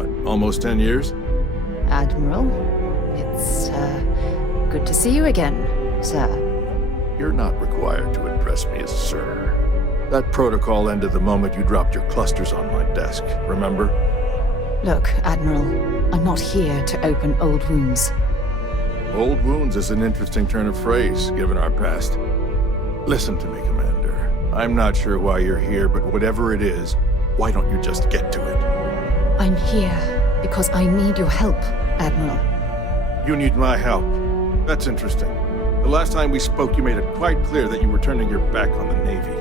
what, almost 10 years? Admiral, it's, good to see you again, sir. You're not required to address me as sir. That protocol ended the moment you dropped your clusters on my desk, remember? Look, Admiral, I'm not here to open old wounds. Old wounds is an interesting turn of phrase, given our past. Listen to me, Commander. I'm not sure why you're here, but whatever it is, why don't you just get to it? I'm here because I need your help, Admiral. You need my help. That's interesting. The last time we spoke, you made it quite clear that you were turning your back on the Navy.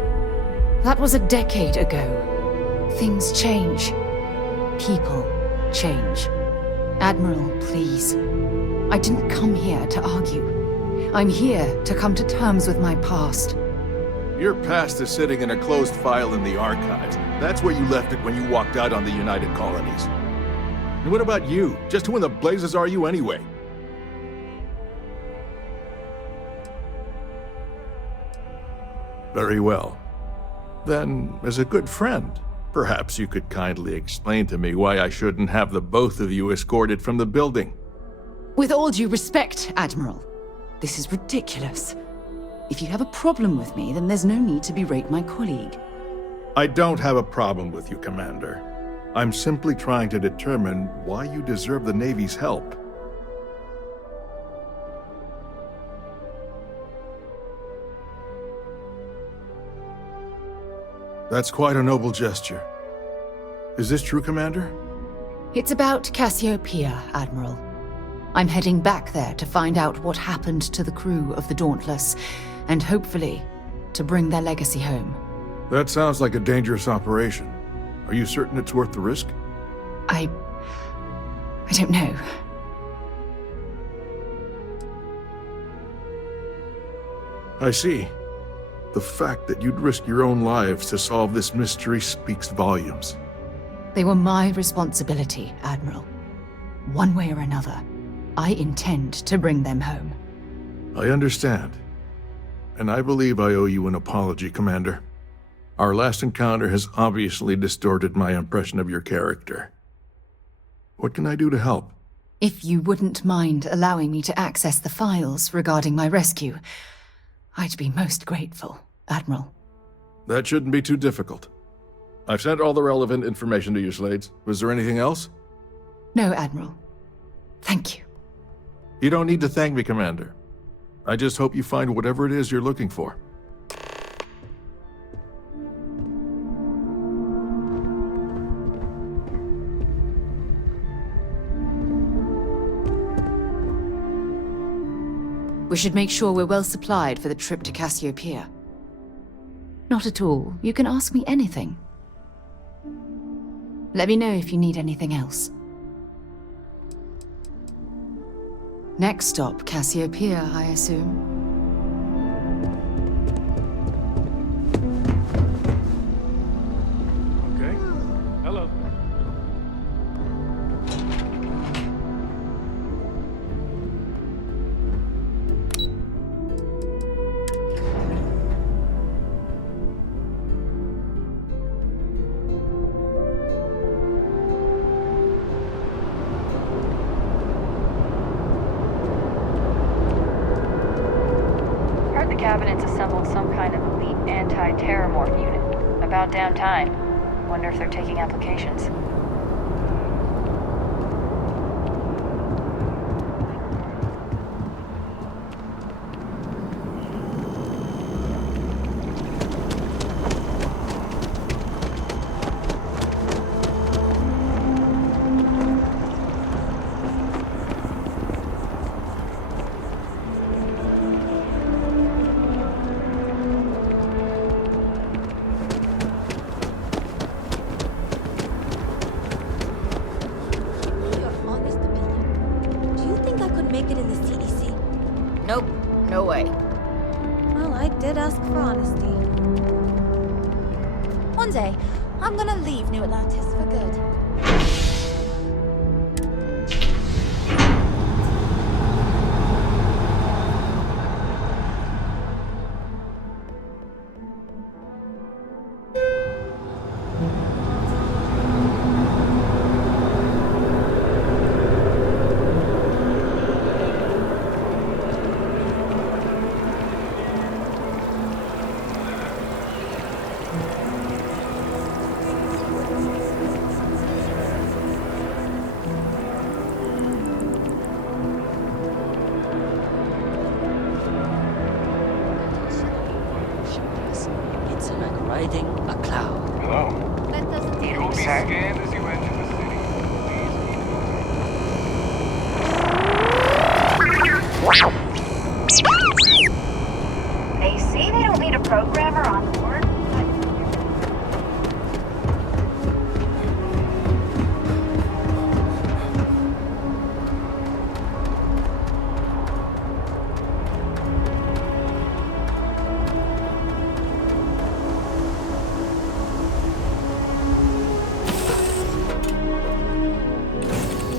That was a decade ago. Things change. People change. Admiral, please. I didn't come here to argue. I'm here to come to terms with my past. Your past is sitting in a closed file in the archives. That's where you left it when you walked out on the United Colonies. And what about you? Just who in the blazes are you anyway? Very well. Then, as a good friend, perhaps you could kindly explain to me why I shouldn't have the both of you escorted from the building. With all due respect, Admiral, this is ridiculous. If you have a problem with me, then there's no need to berate my colleague. I don't have a problem with you, Commander. I'm simply trying to determine why you deserve the Navy's help. That's quite a noble gesture. Is this true, Commander? It's about Cassiopeia, Admiral. I'm heading back there to find out what happened to the crew of the Dauntless, and hopefully, to bring their legacy home. That sounds like a dangerous operation. Are you certain it's worth the risk? I don't know. I see. The fact that you'd risk your own lives to solve this mystery speaks volumes. They were my responsibility, Admiral. One way or another, I intend to bring them home. I understand. And I believe I owe you an apology, Commander. Our last encounter has obviously distorted my impression of your character. What can I do to help? If you wouldn't mind allowing me to access the files regarding my rescue, I'd be most grateful, Admiral. That shouldn't be too difficult. I've sent all the relevant information to you, Slades. Was there anything else? No, Admiral. Thank you. You don't need to thank me, Commander. I just hope you find whatever it is you're looking for. We should make sure we're well supplied for the trip to Cassiopeia. Not at all. You can ask me anything. Let me know if you need anything else. Next stop, Cassiopeia, I assume. Okay. Hello. Heard the cabinet's assembled some kind of elite anti-terror morph unit. About damn time. Wonder if they're taking applications. Make it in the CEC. Nope, no way. Well, I did ask for honesty. One day, I'm gonna leave New Atlantis for good.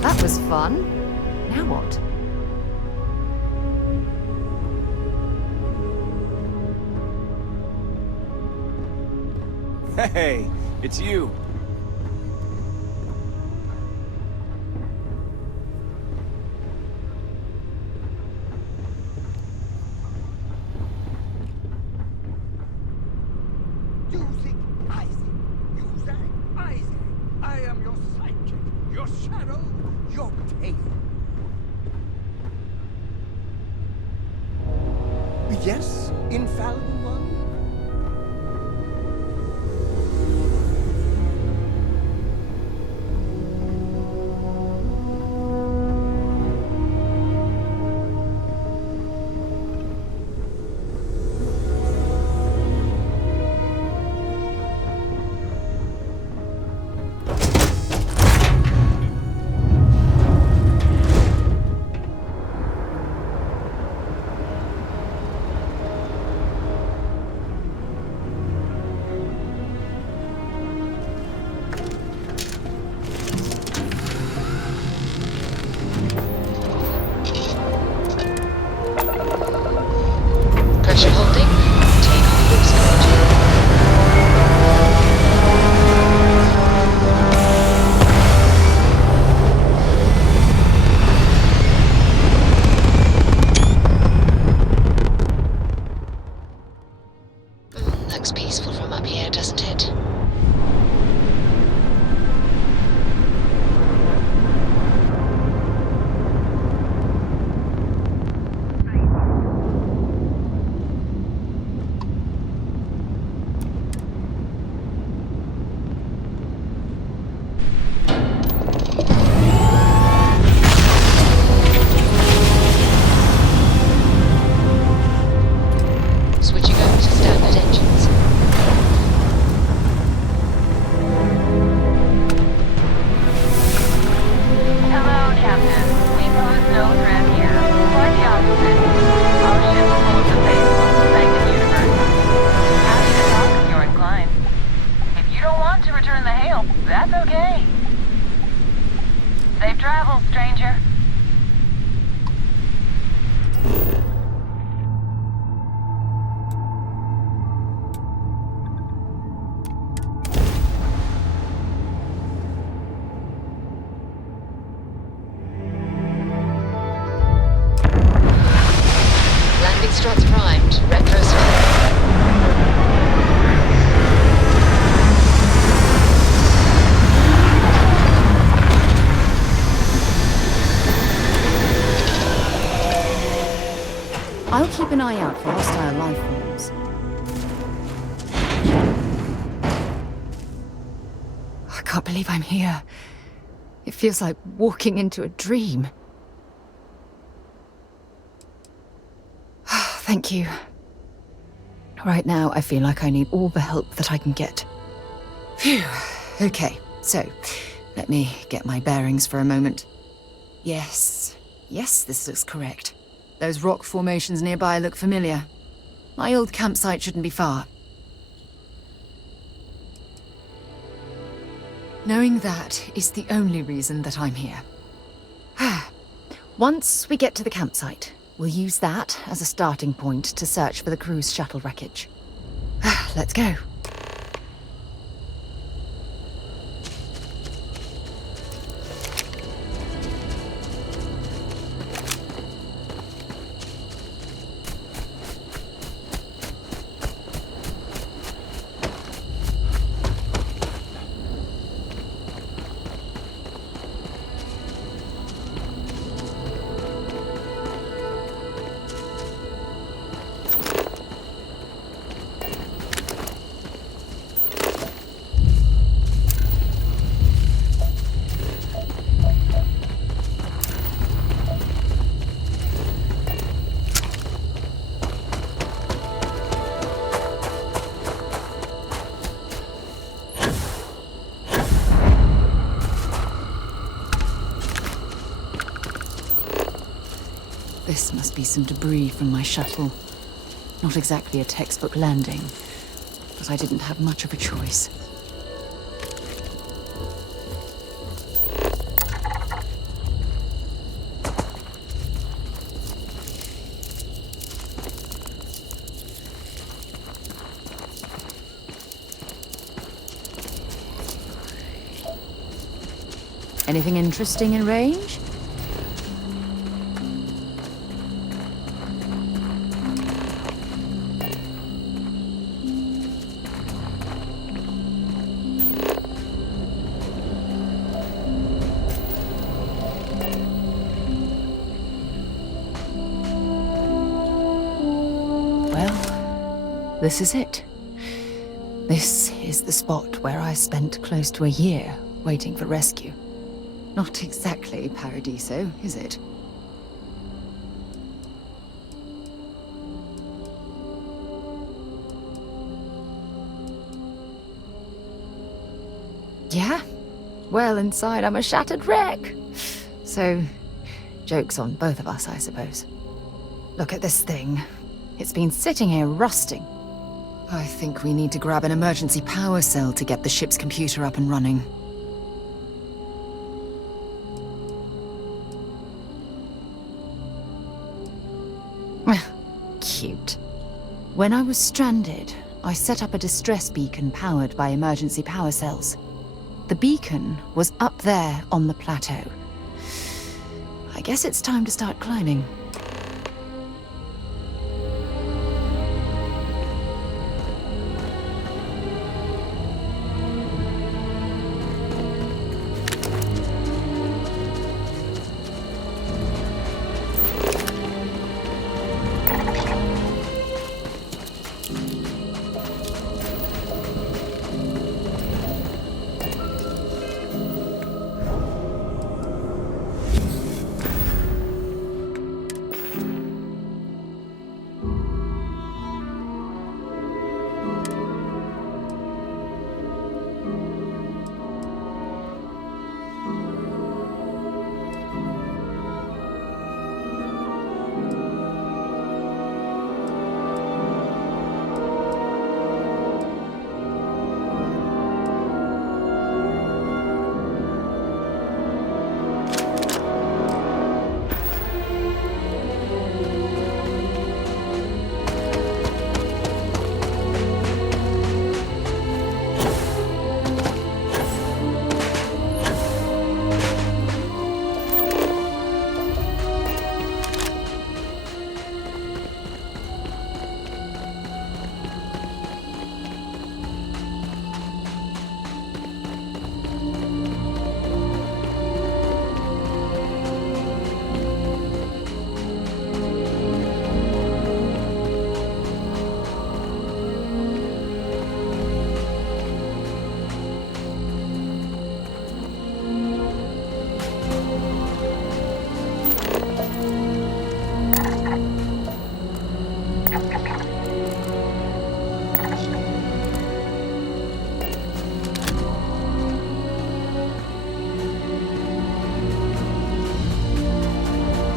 That was fun. Now what? Hey, it's you. Music, Isaac. Music, Isaac. I am your sidekick, your shadow, your tail. Yes, infallible one? Pressure holding. Takeoff looks good. Looks peaceful from up here, doesn't it? Switching over to standard engines. Hello, Captain. We pose no threat here. Quite the opposite. Our ship's full of the faithful, thank the universe. Happy to talk if you're inclined. If you don't want to return the hail, that's okay. Safe travels, stranger. Landing struts primed. Retros firing. I'll keep an eye out for hostile life forms. I can't believe I'm here. It feels like walking into a dream. Thank you. Right now, I feel like I need all the help that I can get. Phew. Okay, so let me get my bearings for a moment. Yes, this looks correct. Those rock formations nearby look familiar. My old campsite shouldn't be far. Knowing that is the only reason that I'm here. Once we get to the campsite, we'll use that as a starting point to search for the cruise shuttle wreckage. Let's go. This must be some debris from my shuttle. Not exactly a textbook landing, but I didn't have much of a choice. Anything interesting in range? Well, this is it. This is the spot where I spent close to a year waiting for rescue. Not exactly Paradiso, is it? Yeah? Well, inside I'm a shattered wreck. So, joke's on both of us, I suppose. Look at this thing. It's been sitting here rusting. I think we need to grab an emergency power cell to get the ship's computer up and running. Cute. When I was stranded, I set up a distress beacon powered by emergency power cells. The beacon was up there on the plateau. I guess it's time to start climbing.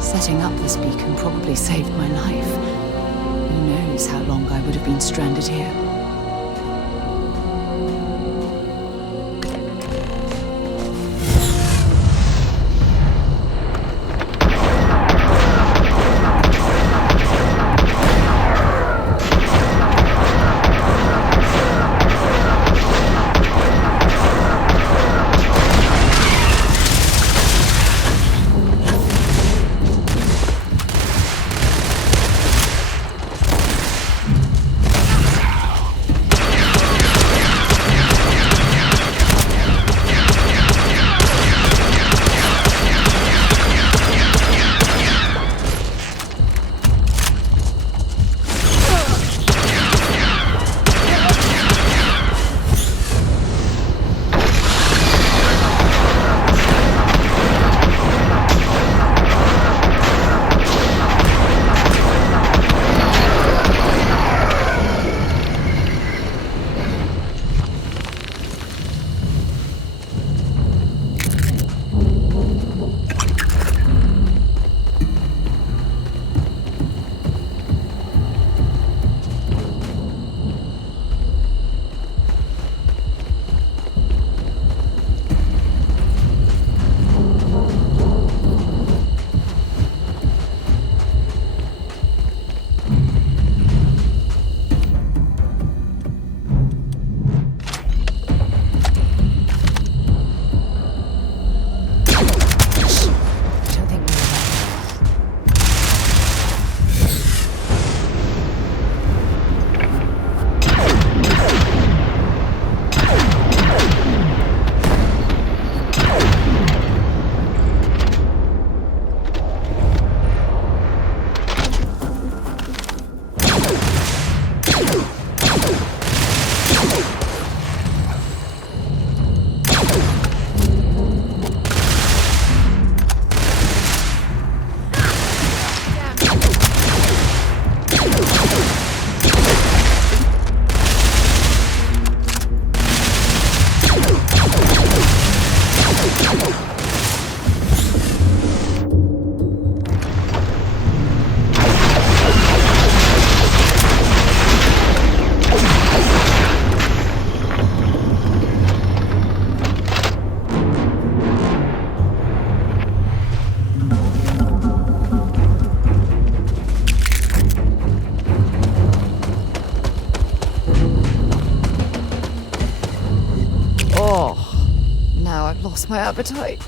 Setting up this beacon probably saved my life. Who knows how long I would have been stranded here. lost my appetite.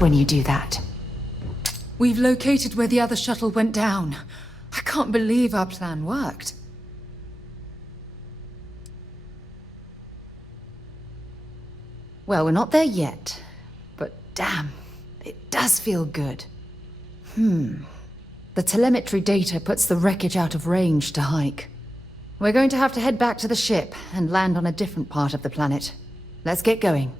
when you do that. We've located where the other shuttle went down. I can't believe our plan worked. Well, we're not there yet, but damn, it does feel good. The telemetry data puts the wreckage out of range to hike. We're going to have to head back to the ship and land on a different part of the planet. Let's get going.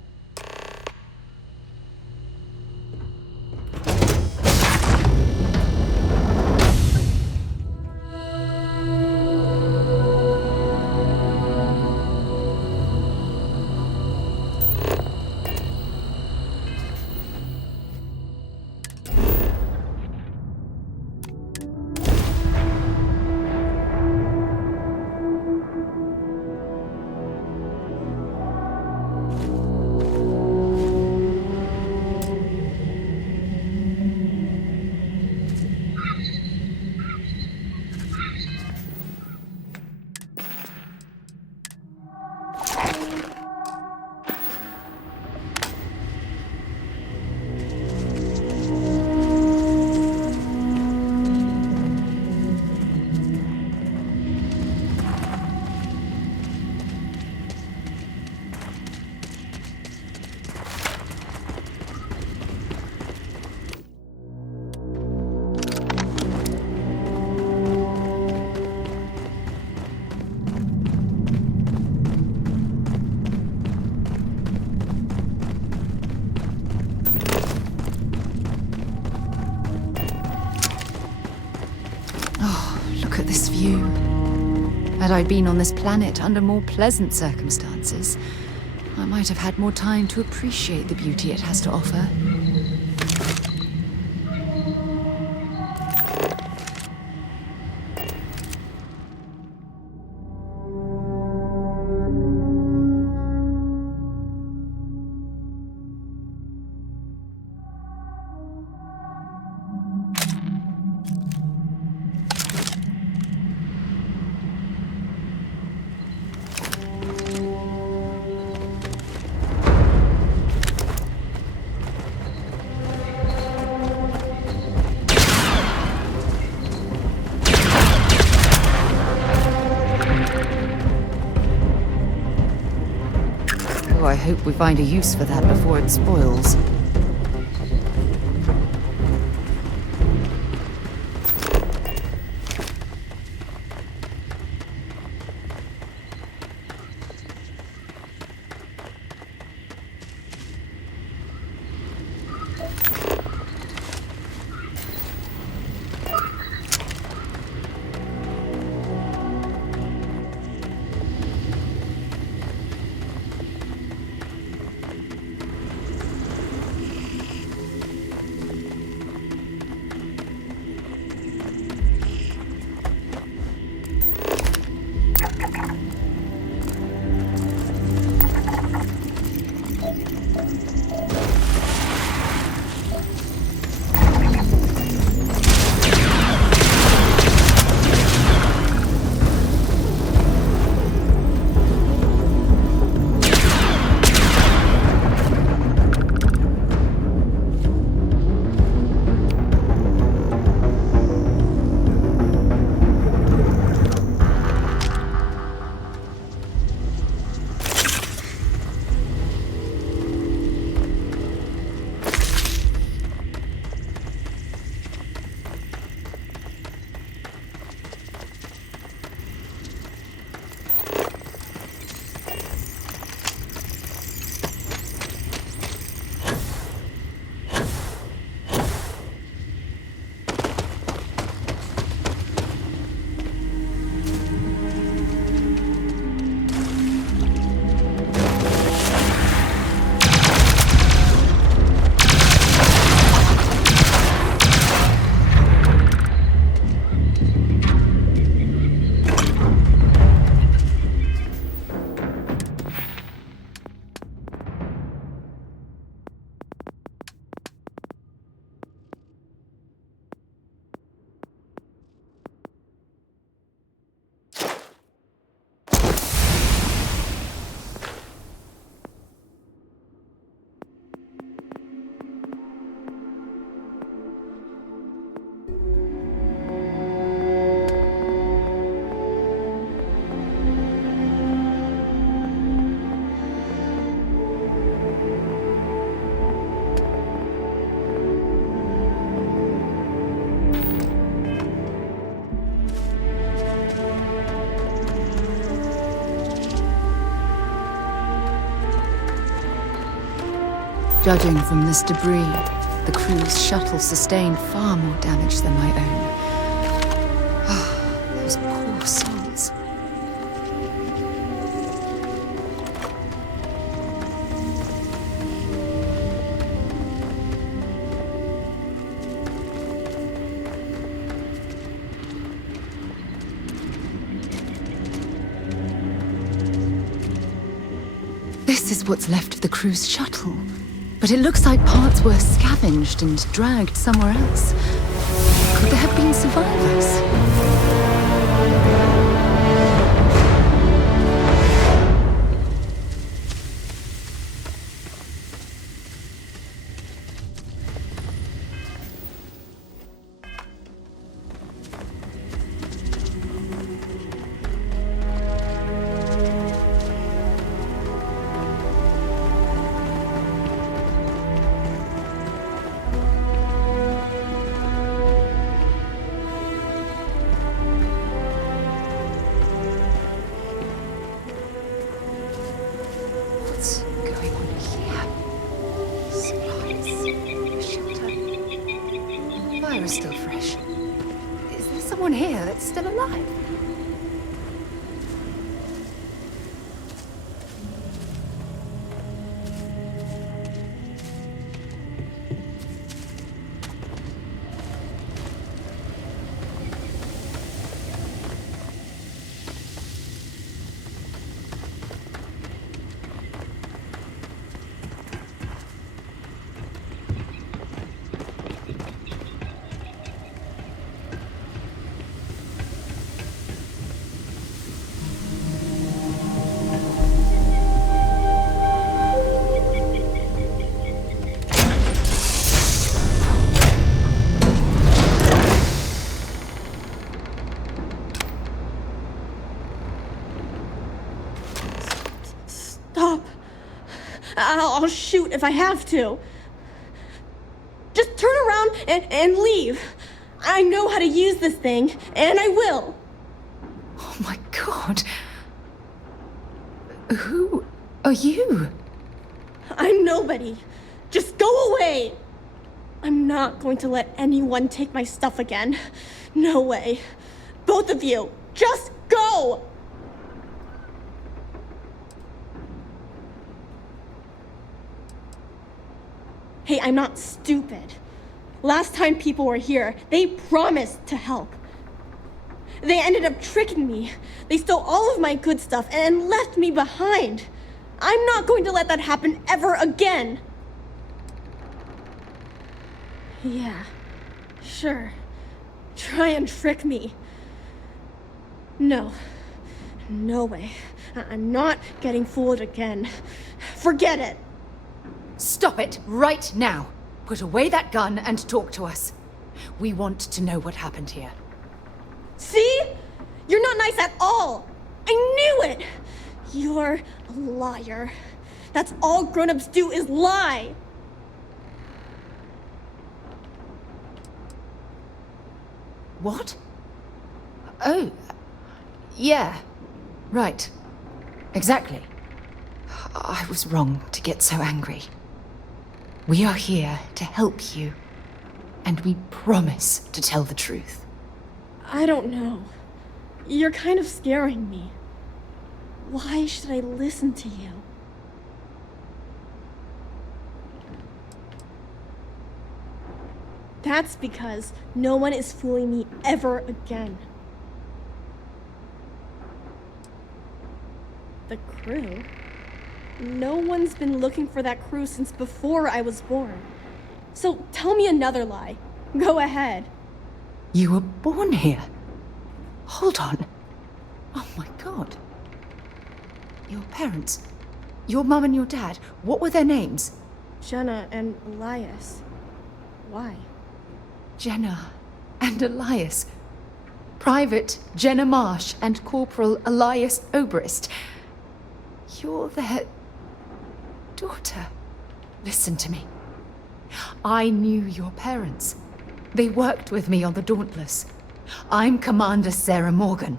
Had I been on this planet under more pleasant circumstances, I might have had more time to appreciate the beauty it has to offer. Oh, I hope we find a use for that before it spoils. Judging from this debris, the crew's shuttle sustained far more damage than my own. Ah, those poor souls. This is what's left of the crew's shuttle. But it looks like parts were scavenged and dragged somewhere else. Could there have been survivors? Still fresh. Is there someone here that's still alive? I'll shoot if I have to. Just turn around and leave. I know how to use this thing, and I will. Oh my god. Who are you? I'm nobody. Just go away. I'm not going to let anyone take my stuff again. No way. Both of you, just go! Hey, I'm not stupid. Last time people were here, they promised to help. They ended up tricking me. They stole all of my good stuff and left me behind. I'm not going to let that happen ever again. Yeah, sure. Try and trick me. No. No way. I'm not getting fooled again. Forget it. Stop it right now. Put away that gun and talk to us. We want to know what happened here. See? You're not nice at all. I knew it. You're a liar. That's all grown-ups do is lie. What? Oh, yeah, right. Exactly. I was wrong to get so angry. We are here to help you, and we promise to tell the truth. I don't know. You're kind of scaring me. Why should I listen to you? That's because no one is fooling me ever again. The crew? No one's been looking for that crew since before I was born. So tell me another lie. Go ahead. You were born here? Hold on. Oh my god. Your parents, your mum and your dad, what were their names? Jenna and Elias. Why? Jenna and Elias. Private Jenna Marsh and Corporal Elias Obrist. You're their daughter. Listen to me. I knew your parents. They worked with me on the Dauntless. I'm Commander Sarah Morgan.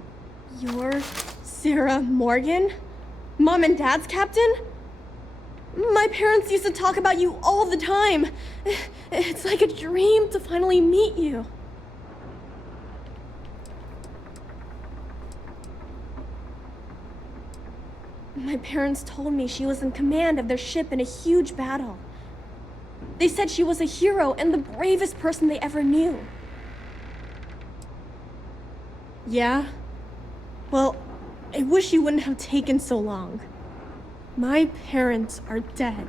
You're Sarah Morgan? Mom and Dad's captain? My parents used to talk about you all the time. It's like a dream to finally meet you. My parents told me she was in command of their ship in a huge battle. They said she was a hero and the bravest person they ever knew. Yeah? Well, I wish you wouldn't have taken so long. My parents are dead.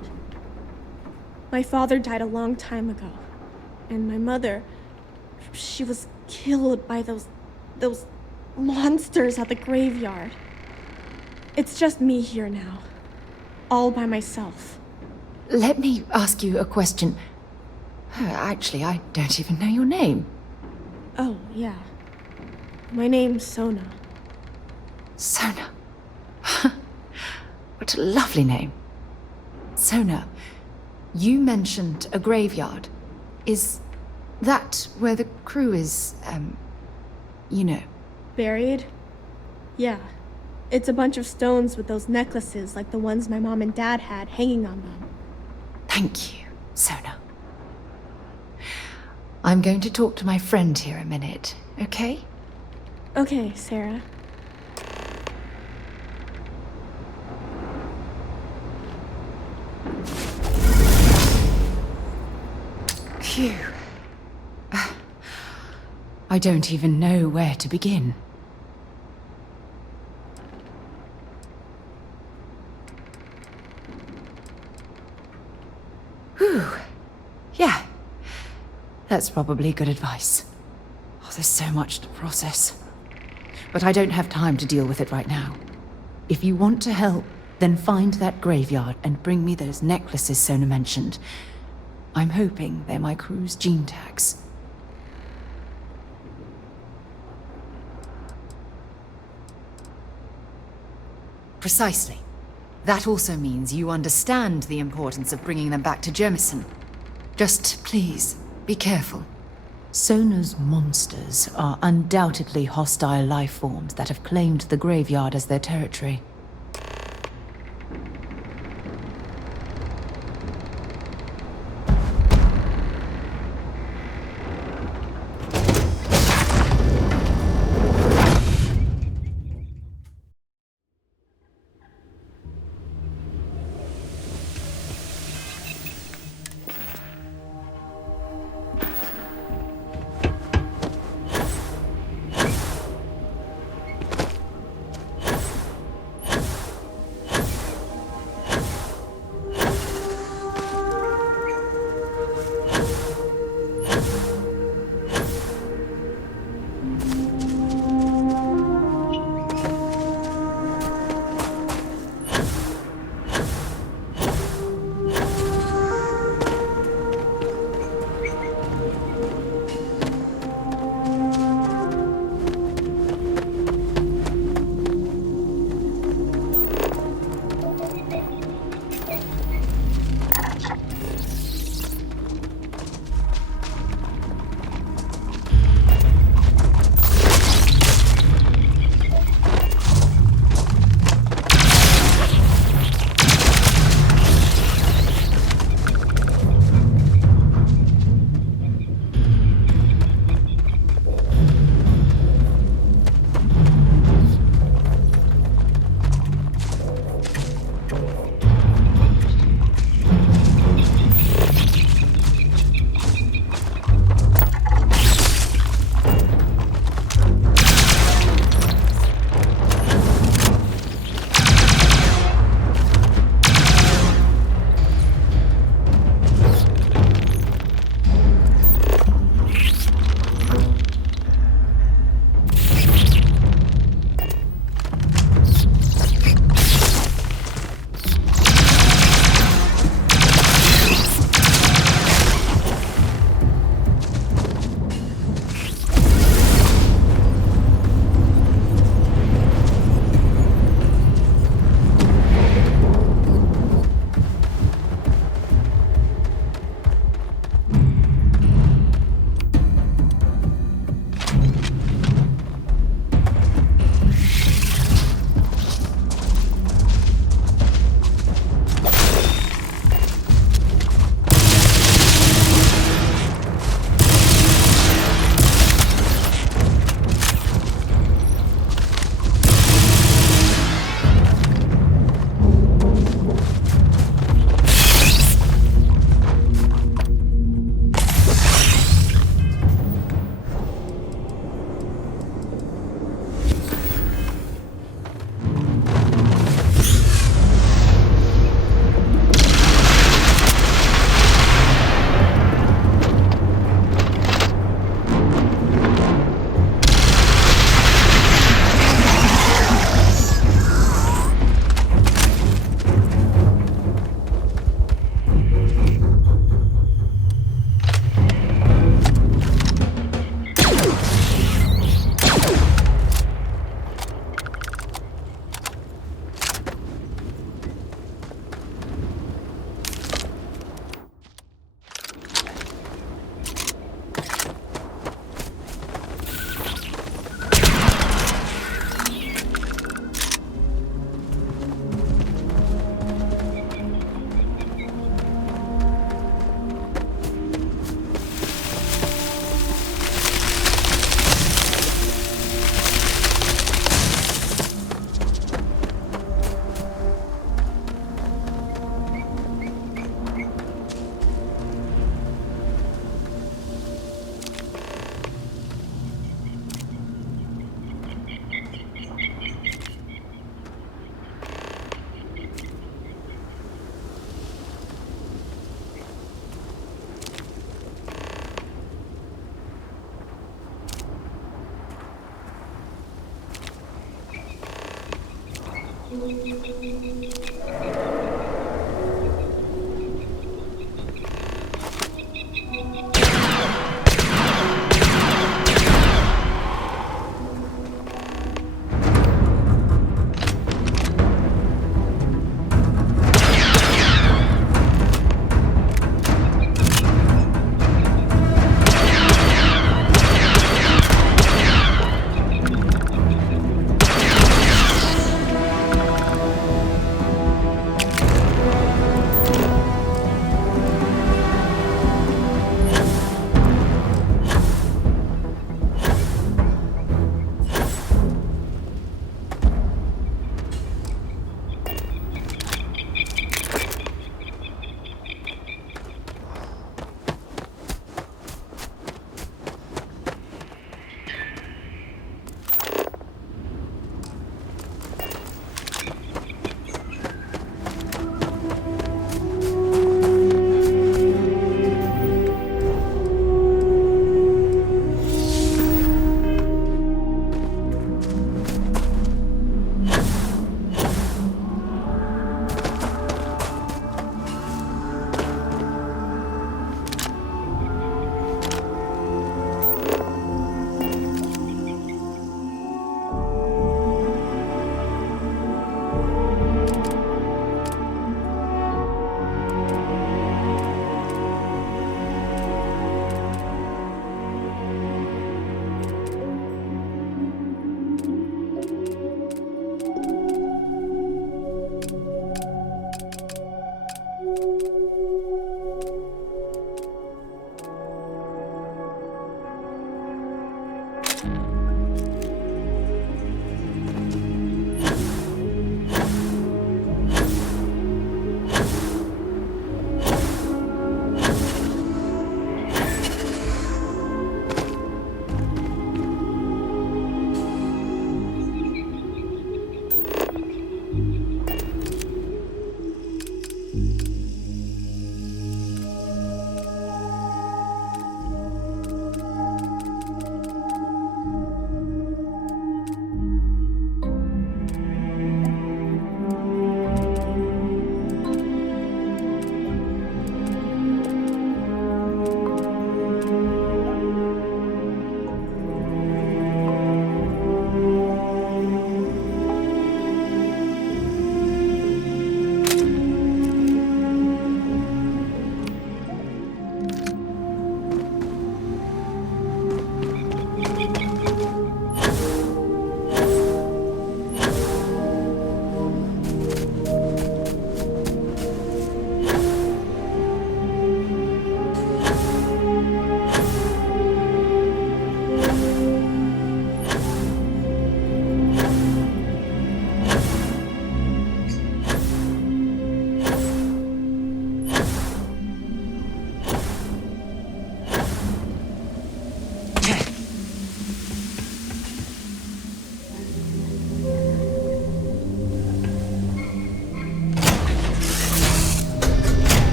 My father died a long time ago. And my mother, she was killed by those monsters at the graveyard. It's just me here now. All by myself. Let me ask you a question. Actually, I don't even know your name. Oh, yeah. My name's Sona. Sona. What a lovely name. Sona, you mentioned a graveyard. Is that where the crew is, you know? Buried? Yeah. It's a bunch of stones with those necklaces like the ones my mom and dad had hanging on them. Thank you, Sona. I'm going to talk to my friend here a minute, okay? Okay, Sarah. Phew. I don't even know where to begin. Whew. Yeah. That's probably good advice. Oh, there's so much to process. But I don't have time to deal with it right now. If you want to help, then find that graveyard and bring me those necklaces Sona mentioned. I'm hoping they're my crew's gene tags. Precisely. That also means you understand the importance of bringing them back to Jemison. Just please, be careful. Sona's monsters are undoubtedly hostile life forms that have claimed the graveyard as their territory.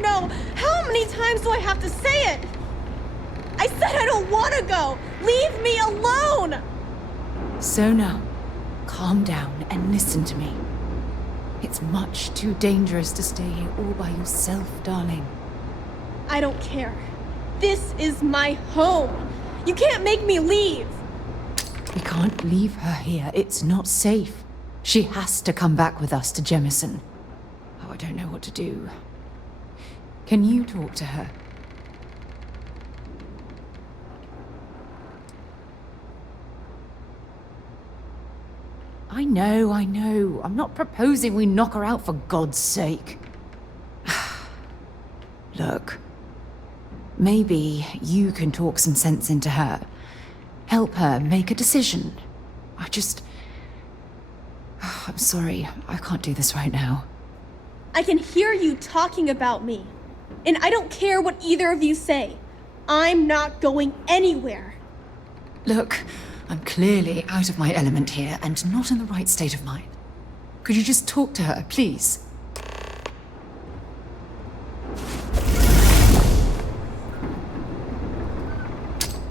No! How many times do I have to say it? I said I don't want to go! Leave me alone! Sona, calm down and listen to me. It's much too dangerous to stay here all by yourself, darling. I don't care. This is my home. You can't make me leave. We can't leave her here. It's not safe. She has to come back with us to Jemison. Oh, I don't know what to do. Can you talk to her? I know. I'm not proposing we knock her out for God's sake. Look, maybe you can talk some sense into her. Help her make a decision. I'm sorry, I can't do this right now. I can hear you talking about me. And I don't care what either of you say. I'm not going anywhere. Look, I'm clearly out of my element here and not in the right state of mind. Could you just talk to her, please?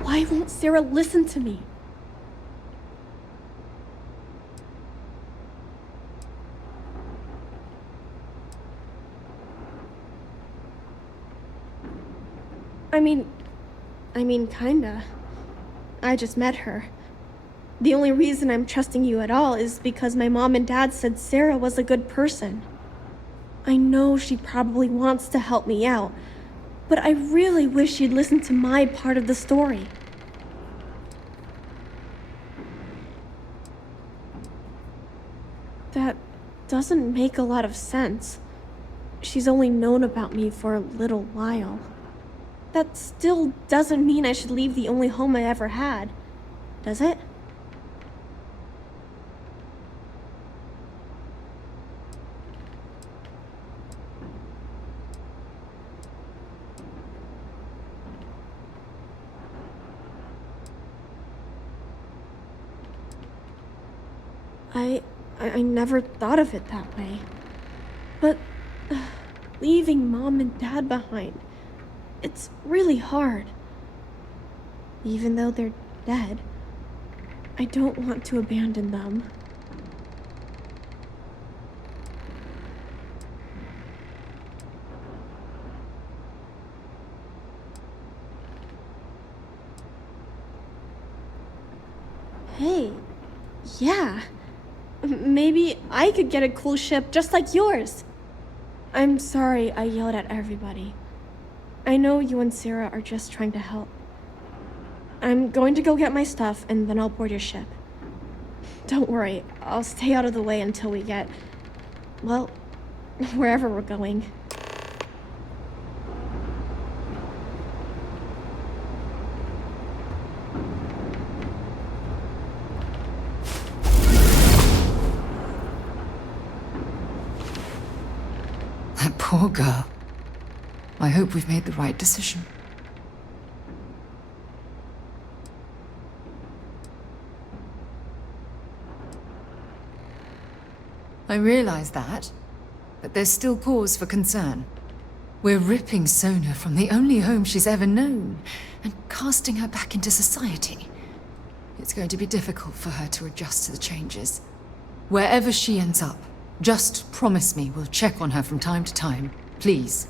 Why won't Sarah listen to me? I mean, kinda. I just met her. The only reason I'm trusting you at all is because my mom and dad said Sarah was a good person. I know she probably wants to help me out, but I really wish she'd listen to my part of the story. That doesn't make a lot of sense. She's only known about me for a little while. That still doesn't mean I should leave the only home I ever had, does it? I never thought of it that way. But leaving Mom and Dad behind, it's really hard. Even though they're dead, I don't want to abandon them. Hey, yeah. Maybe I could get a cool ship just like yours. I'm sorry I yelled at everybody. I know you and Sarah are just trying to help. I'm going to go get my stuff and then I'll board your ship. Don't worry, I'll stay out of the way until we get, well, wherever we're going. That poor girl. I hope we've made the right decision. I realize that, but there's still cause for concern. We're ripping Sona from the only home she's ever known and casting her back into society. It's going to be difficult for her to adjust to the changes. Wherever she ends up, just promise me we'll check on her from time to time, please.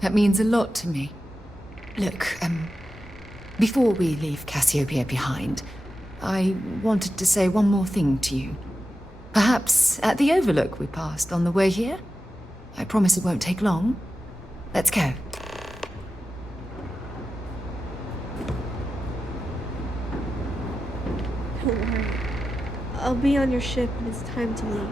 That means a lot to me. Look, before we leave Cassiopeia behind, I wanted to say one more thing to you. Perhaps at the overlook we passed on the way here? I promise it won't take long. Let's go. Don't worry. I'll be on your ship when it's time to leave.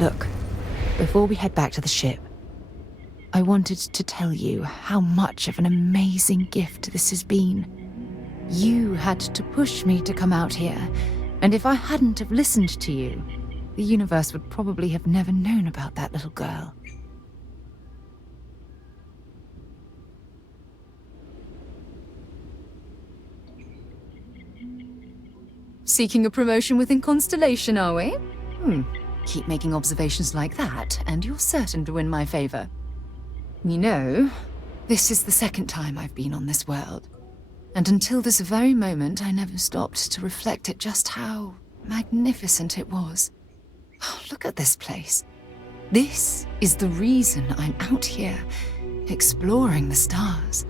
Look, before we head back to the ship, I wanted to tell you how much of an amazing gift this has been. You had to push me to come out here, and if I hadn't have listened to you, the universe would probably have never known about that little girl. Seeking a promotion within Constellation, are we? Keep making observations like that, and you're certain to win my favor. You know, this is the second time I've been on this world. And until this very moment, I never stopped to reflect at just how magnificent it was. Oh, look at this place. This is the reason I'm out here, exploring the stars.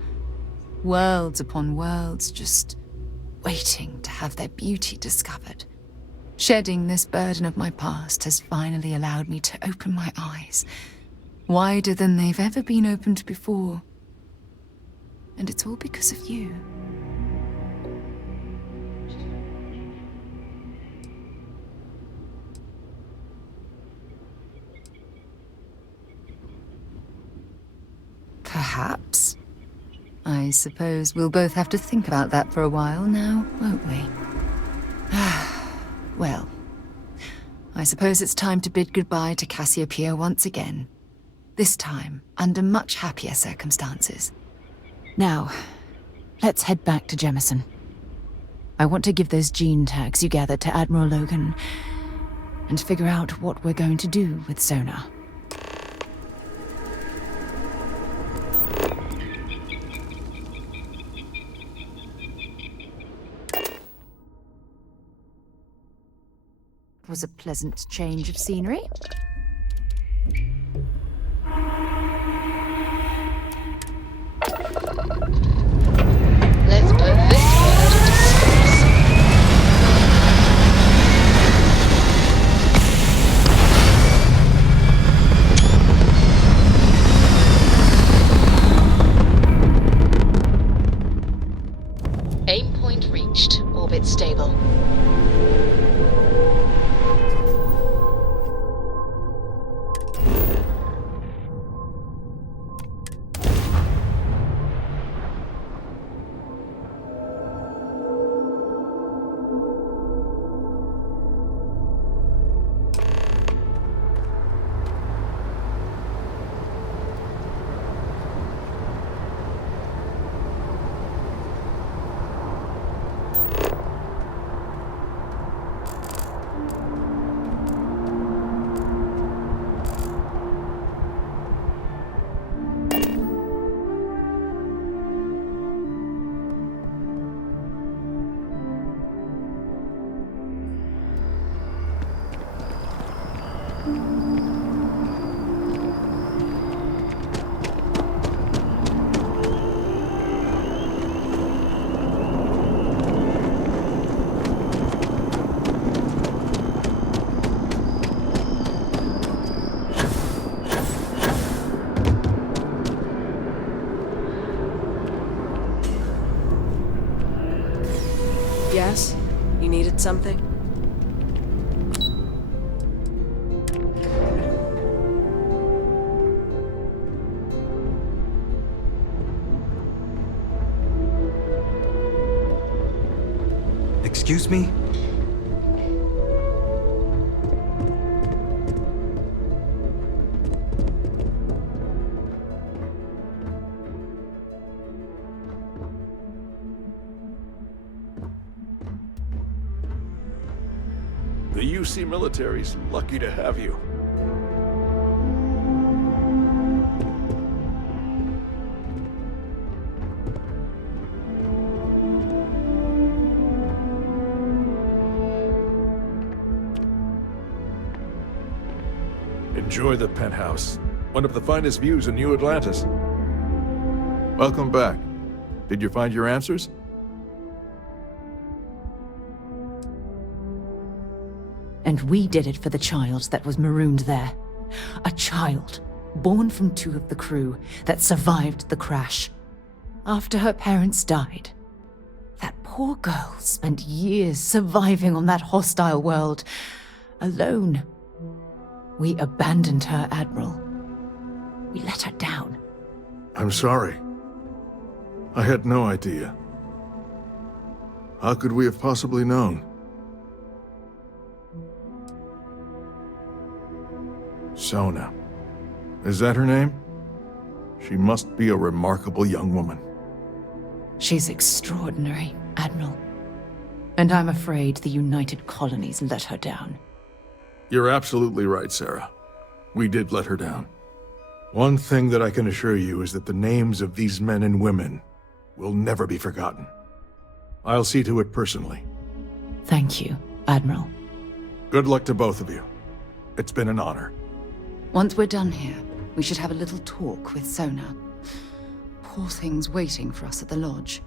Worlds upon worlds, just waiting to have their beauty discovered. Shedding this burden of my past has finally allowed me to open my eyes, wider than they've ever been opened before. And it's all because of you. Perhaps. I suppose we'll both have to think about that for a while now, won't we? Well, I suppose it's time to bid goodbye to Cassiopeia once again. This time, under much happier circumstances. Now, let's head back to Jemison. I want to give those gene tags you gathered to Admiral Logan and figure out what we're going to do with Sona. Was a pleasant change of scenery. Let's put this world into space. Aim point reached. Orbit stable. something? Excuse me? The UC military's lucky to have you. Enjoy the penthouse. One of the finest views in New Atlantis. Welcome back. Did you find your answers? And we did it for the child that was marooned there. A child, born from 2 of the crew, that survived the crash. After her parents died. That poor girl spent years surviving on that hostile world, alone. We abandoned her, Admiral. We let her down. I'm sorry. I had no idea. How could we have possibly known? Sona. Is that her name? She must be a remarkable young woman. She's extraordinary, Admiral. And I'm afraid the United Colonies let her down. You're absolutely right, Sarah. We did let her down. One thing that I can assure you is that the names of these men and women will never be forgotten. I'll see to it personally. Thank you, Admiral. Good luck to both of you. It's been an honor. Once we're done here, we should have a little talk with Sona. Poor thing's waiting for us at the lodge.